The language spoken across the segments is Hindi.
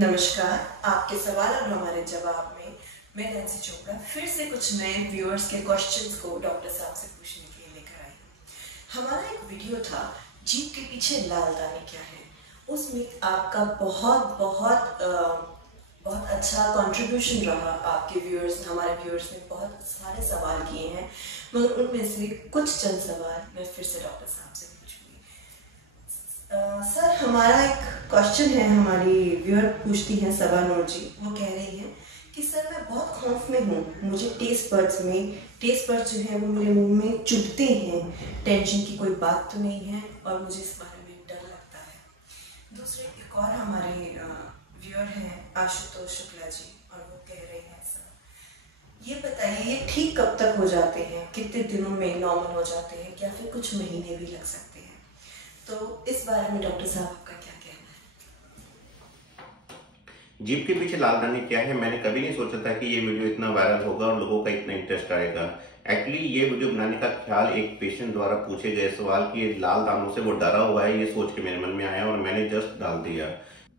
नमस्कार। आपके सवाल और हमारे जवाब में मैं नैन्सी चोपड़ा फिर से कुछ नए व्यूअर्स के क्वेश्चंस को डॉक्टर साहब से पूछने के लिए लेकर आई। हमारा एक वीडियो था जीभ के पीछे लाल दाने क्या है। उसमें आपका बहुत अच्छा कंट्रीब्यूशन रहा। आपके व्यूअर्स ने, हमारे व्यूअर्स ने बहुत सारे सवाल किए हैं, मगर उनमें से कुछ चंद सवाल मैं फिर से डॉक्टर साहब से सर, हमारा एक क्वेश्चन है, हमारी व्यूअर पूछती हैं सबा नूर जी। वो कह रही हैं कि सर मैं बहुत खौफ में हूँ, मुझे टेस्ट बड्स जो है वो मेरे मुंह में चुभते हैं। टेंशन की कोई बात तो नहीं है और मुझे इस बारे में डर लगता है। दूसरे एक और हमारे व्यूअर हैं आशुतोष शुक्ला जी, और वो कह रहे हैं सर ये बताइए ये ठीक कब तक हो जाते हैं, कितने दिनों में नॉर्मल हो जाते हैं, या फिर कुछ महीने भी लग सकते हैं। तो इस बारे में डॉक्टर साहब आपका क्या कहना है? जीभ के पीछे लाल दाने क्या है, मैंने कभी नहीं सोचा था कि ये वीडियो इतना वायरल होगा और लोगों का इतना इंटरेस्ट आएगा। एक्चुअली ये वीडियो बनाने का ख्याल एक पेशेंट द्वारा पूछे गए सवाल कि ये लाल दानों से वो डरा हुआ है, ये सोच के मेरे मन में आया और मैंने जस्ट डाल दिया।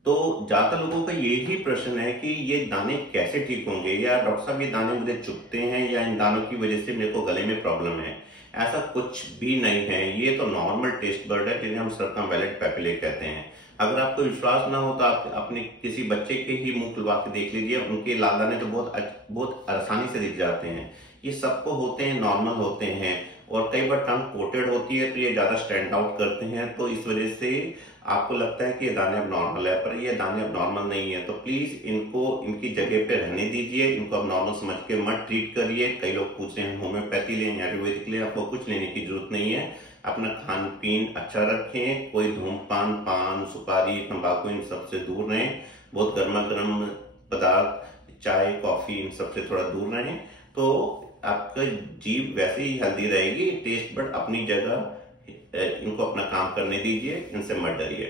तो ज्यादातर लोगों का यही प्रश्न है कि ये दाने कैसे ठीक होंगे, या डॉक्टर साहब ये दाने मुझे चुभते हैं, या इन दानों की वजह से मेरे को गले में प्रॉब्लम है। ऐसा कुछ भी नहीं है, ये तो नॉर्मल टेस्ट बर्ड है जिन्हें हम सर्कमवैलेंट पैपिले कहते हैं। अगर आपको विश्वास ना हो तो आप अपने किसी बच्चे के ही मुंह खुलवा के देख लीजिए, उनके लाल दाने तो बहुत आसानी से दिख जाते हैं। ये सबको होते हैं, नॉर्मल होते हैं, और कई बार टंग कोटेड होती है तो ये ज्यादा स्टैंड आउट करते हैं, तो इस वजह से आपको लगता है कि ये दाने अब नॉर्मल है, पर ये दाने अब नॉर्मल नहीं है। तो प्लीज इनको इनकी जगह पे रहने दीजिए, इनको अब नॉर्मल समझ के मत ट्रीट करिए। कई लोग पूछ रहे हैं होम्योपैथी लें, आयुर्वेदिक लें, आपको कुछ लेने की जरूरत नहीं है। अपना खान पीन अच्छा रखें, कोई धूमपान, पान, सुपारी, तंबाकू इन सबसे दूर रहें। बहुत गर्मा गर्म पदार्थ, चाय, कॉफी, इन सबसे थोड़ा दूर रहें, तो आपका जीभ वैसे ही हेल्दी रहेगी। टेस्ट बट अपनी जगह, इनको अपना काम करने दीजिए, इनसे मत डरिए।